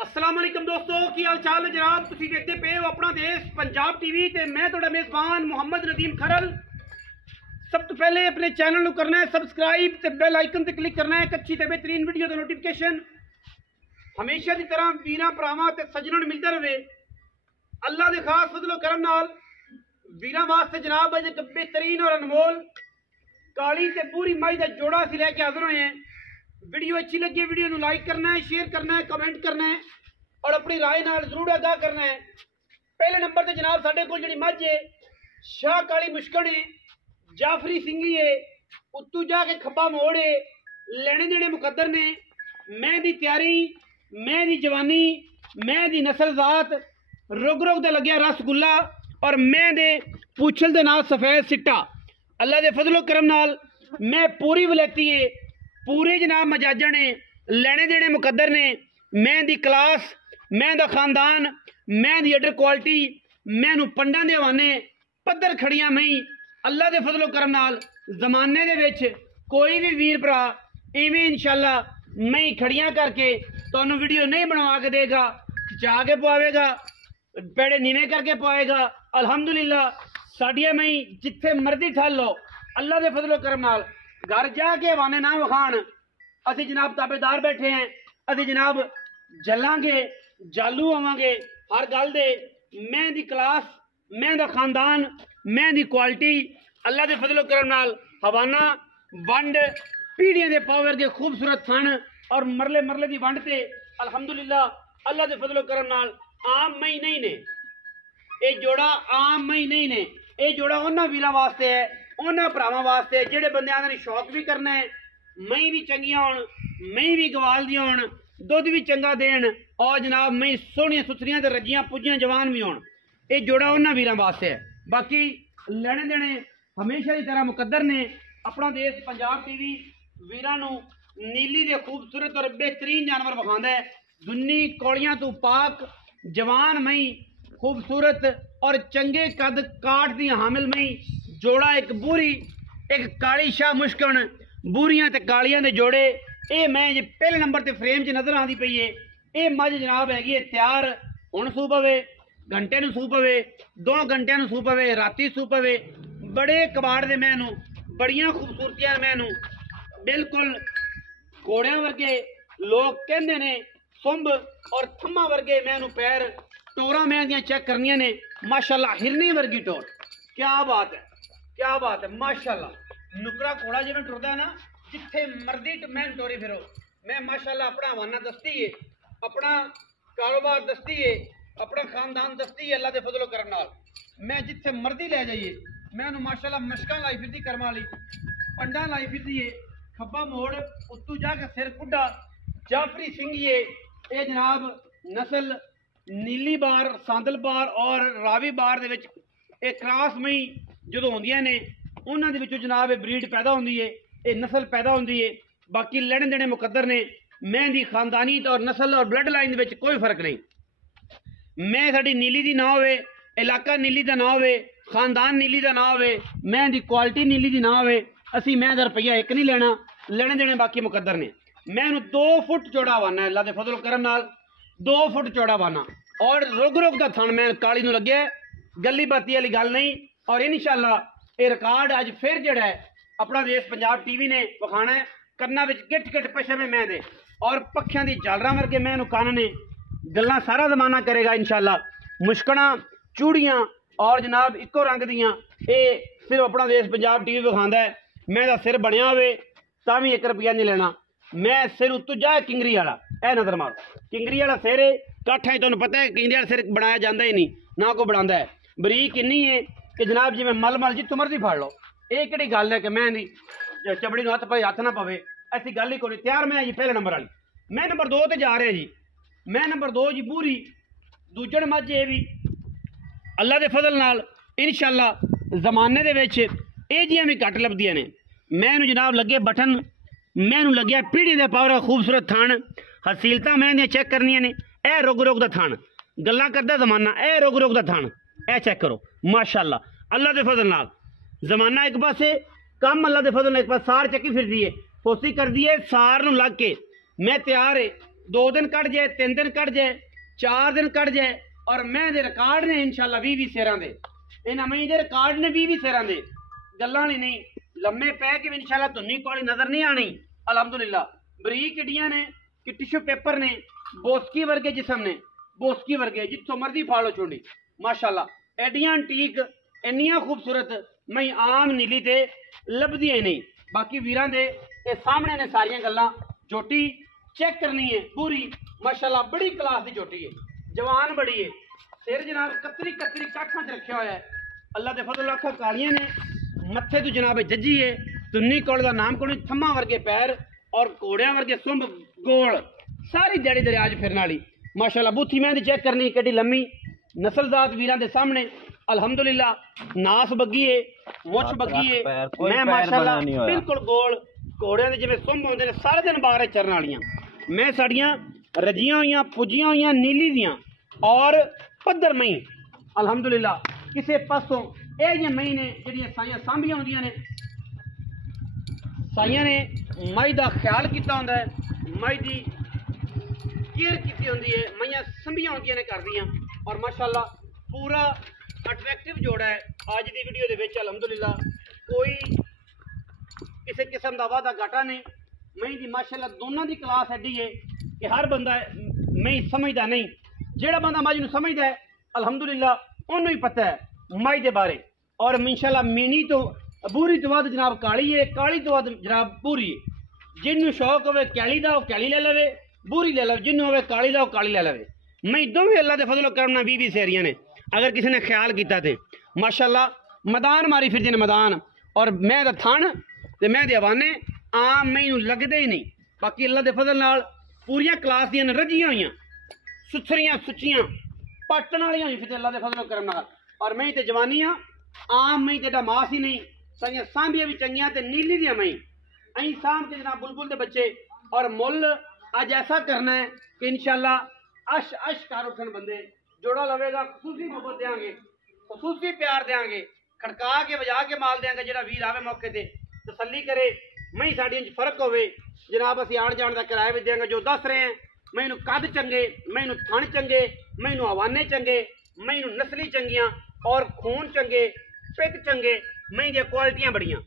अस्सलाम वालेकुम दोस्तों की हाल चाल है जनाब। तुसी देखते पे हो अपना देश पंजाब टीवी ते मैं तुहाडा मेज़बान मोहम्मद नदीम खरल। सब तो पहले अपने चैनल को करना है सबसक्राइब ते बेल आइकन ते क्लिक करना है एक अच्छी ते बेहतरीन वीडियो का नोटिफिकेशन हमेशा की तरह वीरां भरावां ते सज्जनों नूं मिलदा रहे। अल्लाह दे खास फजलो करम नाल वीरां वास्ते जनाब अज एक बेहतरीन और अनमोल काली ते पूरी माई का जोड़ा असीं लैके हाजिर होए हैं। वीडियो अच्छी लगी वीडियो को लाइक करना है, शेयर करना है, कमेंट करना है और अपनी राय नाल जरूर आगाह करना है। पहले नंबर पर जनाब साढ़े को जी मझ है शाह काली मुश्कन है, जाफरी सिंघी है, उत्तू जाके खब्बा मोड़ है, लेने देने मुकद्दर ने, मैं दी तैयारी, मैं दी जवानी, मैं दी नस्ल जात, रुग रुग दे लग्या रसगुल्ला और मैं दे पूछल दे नाल सफेद सिट्टा। अल्लाह दे फजलो करम नाल मैं पूरी वलैती है, पूरे जनाब मजाजन ने, लेने देने मुकद्दर ने, मैं दी क्लास, मैं दा खानदान, मैं दी अडर क्वालिटी, मैनू पंडा दे हवाने पत्थर खड़ियां मई। अल्लाह दे फजलो करम नाल जमाने दे विच कोई भी वीर भरा इवें इंशाल्लाह मई खड़ियां करके तुहानू वीडियो नहीं बनवा के देगा, खिचा के पवाएगा, पेड़े नीवे करके पवाएगा। अल्हम्दुलिल्लाह साडिया मई जिथे मर्जी ठल लो अल्लाह दे फजलो करम नाल घर जाके हवाने ना विखाण असी जनाब ताबेदार बैठे हैं। असी जनाब जलांगे जालू आवांगे हर गल दे। मैं दी क्लास, मैं दा खानदान, मैं दी क्वालिटी अल्लाह दे फजलो करम नाल हवाना वंड पीढ़ियां दे पावर के खूबसूरत थन और मरले मरले दी वंड ते अल्हम्दुलिल्लाह अल्लाह दे फजलो करम नाल आम मई नहीं ने। ये जोड़ा आम मई नहीं ने, ये जोड़ा उन्हां वीरां वास्ते है, उन्हां भरावां वास्ते जेड़े बंदे आंदे शौक भी करना है, मई भी चंगियां होण, मई भी गवाल दी होण, दुध भी चंगा देन और जनाब मई सोहणियां सुथरियां ते रजियां पुजियां जवान भी होण। ये जोड़ा उन्हां वीरां वास्ते है। बाकी लेने देने हमेशा की तरह मुकद्दर ने। अपना देश पंजाब टीवी वीरां नूं नीली दे खूबसूरत और बेहतरीन जानवर विखांदा है। दुन्नी कौड़ियां तो पाक जवान मई खूबसूरत और चंगे कद काट दी हामिल मई जोड़ा एक बूरी एक काली शाह मुश्कन बूरियां ते कालियां दे जोड़े। ये मैं जे पहले नंबर ते फ्रेम च नजर आती पई है। ये मझ जनाब हैगी है तैयार, हुण सू पवे, घंटे नूं सू पवे, 2 घंटिਆਂ नूं सू पवे, राती सू पवे। बड़े कबाड़ दे मैनू बड़ियां खूबसूरतियां मैनू बिल्कुल घोड़ियां वर्गे लोग कहंदे ने, सुंभ और थम्मा वर्गे मैनू पैर, टोरा मैं दियां चेक करनियां ने माशाल्लाह, हिरनी वर्गी टोर। क्या बात है, क्या बात है माशाल्लाह। नुकरा घोड़ा जिवें टुरदा है ना, जिथे मर्जी मैं टोरी फिरो। मैं माशाल्लाह अपना हवाना दस्ती है, अपना कारोबार दस्ती है, अपना खानदान दस्ती है। अल्लाह दे फजलो करम नाल मैं जिथे मर्जी ले जाइए मैं माशाल्लाह मशकां लाई फिरदी करम वाली, पंडा लाई फिरदी है, खब्बा मोड़ उत्तू जाके सिर कुड्डा जाफरी सिंघी है। ये जनाब नस्ल नीली बार, सांदल बार और रावी बार दे विच एक क्रॉस मई जो होंदियां ने उन्हां दे विचों जनाब ब्रीड पैदा होंदी है, ये नस्ल पैदा होंदी है। बाकी लेने देने मुकद्दर ने। मैं दी खानदानी और नस्ल और ब्लड लाइन दे विच कोई फर्क नहीं। मैं साडी नीली दी ना होवे, इलाका नीली दा ना होवे, खानदान नीली दा ना होवे, मैं दी क्वालिटी नीली दी ना होवे, असी मैं दा रुपया एक नहीं लेना, लेने देने बाकी मुकद्दर ने। मैं 2 फुट चौड़ा वाना अल्लाह दे फजल करम नाल 2 फुट चौड़ा वाना और रुग रुग दा थन मैं काली नूं लगे, गली बाती वाली गल नहीं। और इंशाल्लाह ये रिकॉर्ड अज फिर जिहड़ा है अपना देश पंजाब टीवी ने विखाना है। कन्ना विच गिट गिट पछमे मैं दे और पक्खियां दी झालरां वर्गे मैं कान ने, गल्लां सारा जमाना करेगा इंशाल्लाह। मुश्कणा चूड़ियां और जनाब इको रंग दियां ये सिर्फ अपना देश पंजाब टीवी विखांदा है। मैं दा सिर बनिया होवे तां भी 1 रुपया नहीं लेना। मैं सिर उत्तों जा किंगरी वाला ए नजर मारो, किंगरी वाला सिर है काठा, तुहानूं पता है किंगरी वाला सिर बनाया जाता ही नहीं, ना कोई बनाता है। बरीक इन्नी है कि जनाब जिवें मल जितों मर्जी फड़ लो। ये किहड़ी गल है कि मैं दी चबड़ी नूं हथ ना पवे, ऐसी गल ही कोई। तैयार मैं जी पहले नंबर वाली, मैं नंबर 2 ते जा रहा जी। मैं नंबर 2 जी बूरी दूजण मझ ये भी अल्लाह दे फजल नाल इंशाल्लाह जमाने दे विच ये जियां भी घट लभदियां ने। मैनू जनाब लगे बटन, मैनू लग्या पीढ़ी दे पावर खूबसूरत थान, हसीलतां मैं दियां चेक करनियां ने। ए रुग रुग दा थान, गल्लां करदा जमाना, ए रुग रुग दा थान ए चेक करो माशाल्लाह अल्लाह दे फजल नाल। जमाना एक पासे कम अल्लाह दे फजल नाल, एक पास सार चक्की फिरदी है, फोसी कर दी है सार नूं लग के। मैं तैयार है 2 दिन कट जाए, 3 दिन कट जाए, 4 दिन कट जाए, और मैं दे रिकॉर्ड ने इंशाल्लाह 20 सिरां दे, इन्हां मैं दे रिकॉर्ड ने 20 सिरां दे, गल्लां नहीं लम्मे पै के इंशाल्लाह धुन्नी कौड़ी नजर नहीं आनी। अलहमदुलिल्लाह बरीक किडियां ने कि टिश्यू पेपर ने, बोस्की वर्गे जिसम ने, बोस्की वर्गे जितों मर्जी फाड़ो चुंडी माशाल्लाह एडियां अंटीक इन्नियां खूबसूरत मैं आम नीली ते लभदियां ही नहीं। बाकी वीरां दे ये सामने ने सारियां गल्लां। झोटी चेक करनी है पूरी माशाल्लाह बड़ी क्लास की झोटी है, जवान बड़ी है, सिर जनाब कतरी कतरी काखा च रखा हुआ है। अल्लाह के फजल अखा कालियां ने, मत्थे तो जनाब जज्जी है, तुन्नी कौड़ का नाम कोनी, थम्मा वर्गे पैर और घोड़िया वर्गे सुंभ गोल, सारी जड़ी दरियाज फिरने वाली माशाल्लाह। बूथी मेहंदी चेक करनी कि लम्मी नस्लजात वीरां दे सामने अल्हम्दुलिल्लाह नास बग्गी है, मुछ बग्गी है, मैं माशाल्लाह बिल्कुल गोल घोड़िया जिवें सुंभ होंदे ने सारे दिन बाहर चरन वालियां। मैं साड़ियां रजियां हुई पुजियां हुई नीली दियां और पद्धर मई अल्हम्दुलिल्लाह किसी पासों ये मई ने जिहड़ियां साइयां सांभियां होंदियां ने, साइयां ने मई का ख्याल किया होंदा है, मई की केयर की होंदी है, मईयां संभियां होंदियां ने घर दियां, और माशाल्लाह पूरा अट्रैक्टिव जोड़ा है। आज की वीडियो दे विच अल्हम्दुलिल्लाह कोई किसी किस्म का वादा घाटा नहीं, मई की माशाल्लाह दोनों की क्लास एडी है कि हर बंदा मई समझदा नहीं, जेड़ा बंदा मई नूं समझदा है अल्हम्दुलिल्लाह उन्होंने ही पता है मई के बारे। और इंशाल्लाह मीनी तो बूरी तो वध जनाब काली है, काली तो वध जनाब बूरी है। जिन्होंने शौक हो कैली का वह कैली ले लवे, बूरी ले लवे, जिन्होंने हो काली का वह काली ले लवे। मई दोवें अल्लाह के फजल करम नाल 20 सेरियां ने, अगर किसी ने ख्याल किया तो माशाल्लाह मैदान मारी फिर मैदान, और मैं तो थन ते मैं दे हवाने आम मई लगते ही नहीं। बाकी अल्लाह के फजल नाल पूरियां क्लास दियां रजियां हुई सुथरियां सुचियां पट्टन वाली हुई फिर अल्लाह के फजल करम नाल। और मई तो जवानियां आम मई तेरा मास ही नहीं, साइयां सांभियां भी चंगियां ते नीली दियां मई अं साम के जनाब बुलबुल के बच्चे। और मुल अज ऐसा करना है कि इंशाल्लाह अश अश कर उठन बंदे, जोड़ा लवेगा खसूसी मोहब्बत देंगे, खसूसी प्यार देंगे, खड़का के बजा के माल देंगे। जो वीर आवे मौके पर तसली करे मई साड़ियां फर्क होवे जनाब असी आन जान का किराया भी देंगे। जो दस रहे हैं मैनू कद चंगे, मैनू थण चंगे, मैनू हवाने चंगे, मैनू नस्ली चंगियां और खून चंगे, पित चंगे, मई दी क्वालिटियां बड़ियां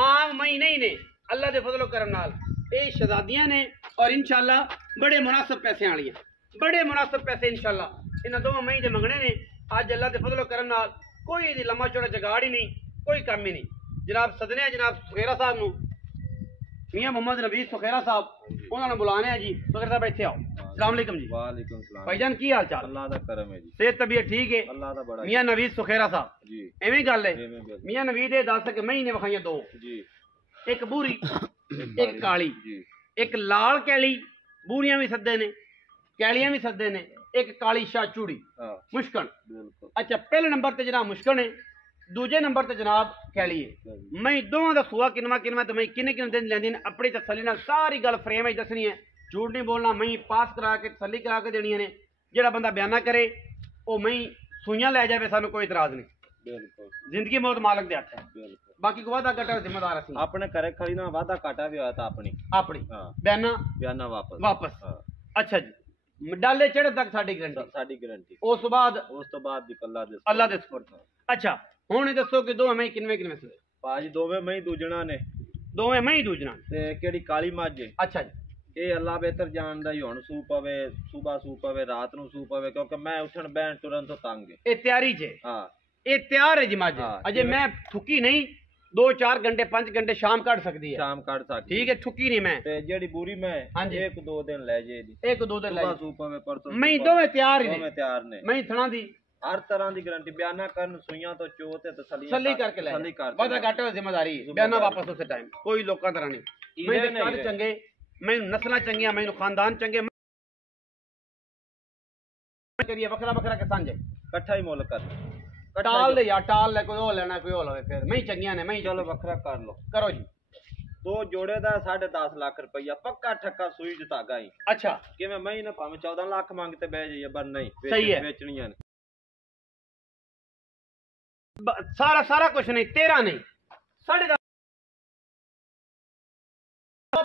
आम मई नहीं ने। अल्लाह के फजलो करम नाल ये शहजादियां ने, और इंशाल्लाह बड़े मुनासिब पैसे वालियां, बड़े मुनासिब पैसे इंशाल्लाह इन्हां दोवां मई दे मंगने ने। अज अल्लाह के फजलो करम नाल कोई इहदी लम्मा चौड़ा जगाड़ ही नहीं, कोई कम ही नहीं। जनाब सदने जनाब सुखेरा साहब नूं, मियां मोहम्मद नबी सुखेरा साहब उन्होंने बुलाने हैं जी। सुखेरा साहब इत्थे आओ। अस्सलाम वालेकुम जी। वालेकुम सलाम भाईजान की हाल चाल? अल्लाह दा करम है जी, सेहत तबीयत ठीक है? अल्लाह दा बड़ा मियां नवीद सुखेरा साहब जी, एवं गल है? एवें मियां नवीद दस के महीने विखाइया दो, जी, एक बूरी एक काली, जी, एक लाल कैली, बूरियां भी सदे ने, कैलियां भी सदे ने, एक काली शाह चूड़ी हाँ मुश्कन। बिल्कुल। अच्छा पहले नंबर ते जनाब मुश्कन है, दूजे नंबर ते जनाब कैली है। मैं दोवां दा सुआ किनवा किनवा तो मैं किन्ने किन्ने दिन लैंदी ने अपनी तसली नाल सारी गल फ्रेम में दसनी है, झूठ नहीं बोलना। मैं पास करा के तसली करा के देनी ने, जेड़ा बंदा बयाना करे वो मैं सुइयां लै जाए सानू कोई इतराज नहीं। बिल्कुल जिंदगी मौत मालक दे हथ है, बिल्कुल। बाकी को वादा घाटा जिम्मेदार असीं अपने करे खड़ी ना वादा काटा भी होया था अपनी हाँ बयाना बयाना वापस वापस। हाँ अच्छा जी डाले चढ़े तक साडी गारंटी, साडी गारंटी। उस तो बाद दी अल्लाह दे सुपुर्द। अच्छा हुण ये दसो कि दोवें मई किनवे किनवे से? पाजी दोवें मई दूजना ने, दोवें मई दूजना ते केड़ी काली मझ है। अच्छा जी ये अल्लाह बेहतर जानदा ही हुण सू पवे, सुबह सू पवे, रात नू सू पवे, क्योंकि मैं उठन बैन तुरन तो तंग है। ये तैयारी च हाँ ये तैयार है जी मझ हाँ, अजे मैं ठुकी नहीं, 2-4 घंटे 5 घंटे शाम कट सकती है, शाम काट सकती ठीक है ठुकी नहीं मैं। ते जेड़ी बुरी मैं हाँ जी। 1-2 दिन ले जे दी, 1-2 दिन सुबह लगे सू पवे परसों मैं दोवें तैयार ही दोवें ने, तैयार ने। मैं थणा दी हर तरह की गारंटी बयाना करन सुइयां तो चो ते तसल्ली करके ले तसल्ली कर वादा घाटे हो जिम्मेदारी बयाना वापस उस टाइम कोई लोकां तरह नहीं। मैं कद चंगे, मैनू नस्लां चंगियां, मैनू खानदान चंगे, करिए वखरा वखरा के सांझे इकट्ठा ही मुल कर टाल ले यार टाल ले, कोई हो लेना कोई हो लवे, फिर मैं चंगियां ने मैं चलो वखरा कर लो। करो जी। 2 जोड़े दा 10.5 लाख रुपया पक्का ठक्का सुई च धागा ही। अच्छा कि मैं महीने भाਵੇਂ 14 लाख मांगते बह जाइए पर नहीं सही है, बेचनियां ने सारा सारा कुछ नहीं, 13 नहीं 10.5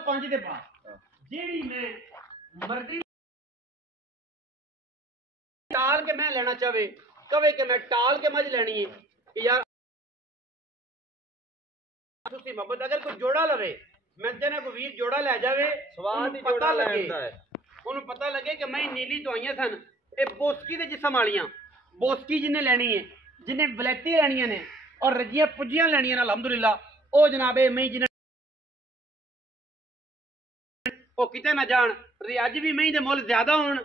5 दे पास जेड़ी मैं मर्जी के मैं लेना चाहे, कवे कि मैं टाल के मज लेनी है कि यार तुसी मोहब्बत अगर कोई जोड़ा लवे, मैं कहना कोई वीर जोड़ा ले जावे, स्वाद ही पता जोड़ा लगे, लेंदा है। उन्हें पता लगे कि मैं नीली दवाइयां सन ये बोस्की दे जिस्म वालियां, बोस्की जिन्हें लेनी है, जिन्हें वलैती लेनियां ने और रजियां पुजियां लेनियां ने अलहमदुलिल्लाह, ओ जनाबे मैं जिन्हें ओ किते ना जान अज भी मई दे मुल ज्यादा होण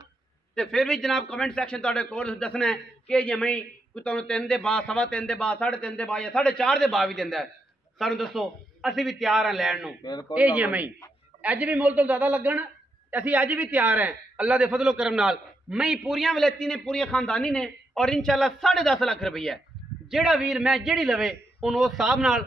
ते फिर भी जनाब कमेंट सैक्शन तुहाडे कोल दसना है कि ये मई कोई तुहानू 3 दे बाद, 3.25 दे बाद, 3.5 दे बाद या 4.5 दे बाद भी दिंदा है, सानू दसो, ਅਸੀਂ भी तैयार हैं लैण नू। ये ही मई अज भी मुल तो ज्यादा लगन, ਅਸੀਂ अज भी तैयार हैं अल्लाह दे फजलो करम नाल। मई पूरियां वलैती ने, पूरियां खानदानी ने और इंशाल्लाह 10.5 लाख रुपया जेड़ा वीर मैं जेड़ी लवे उन्होंने उस हिसाब नाल